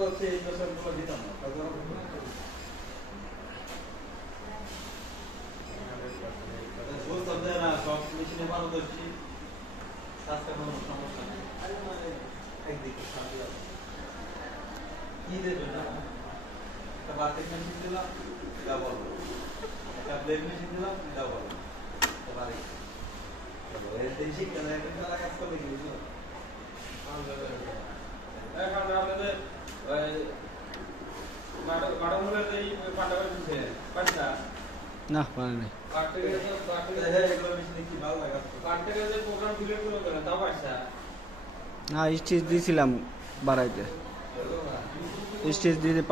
হচ্ছে এই বছরগুলো দিতাম না বলতাম যে না সব মেশিনে পারদর্শী কাজটা কোনো সমস্যা নেই একদিকে কি দেবে না একটা বাতিক মেশিন দিলাম এটা বলো একটা ব্লেড মেশিন দিলাম এটা বলো শিক্ষা দেয় একটা কাজ করলে কি বুঝলো আপনাদের না পারে নাই না স্টেজ দিয়েছিলাম বাড়াইতে স্টেজ দিতে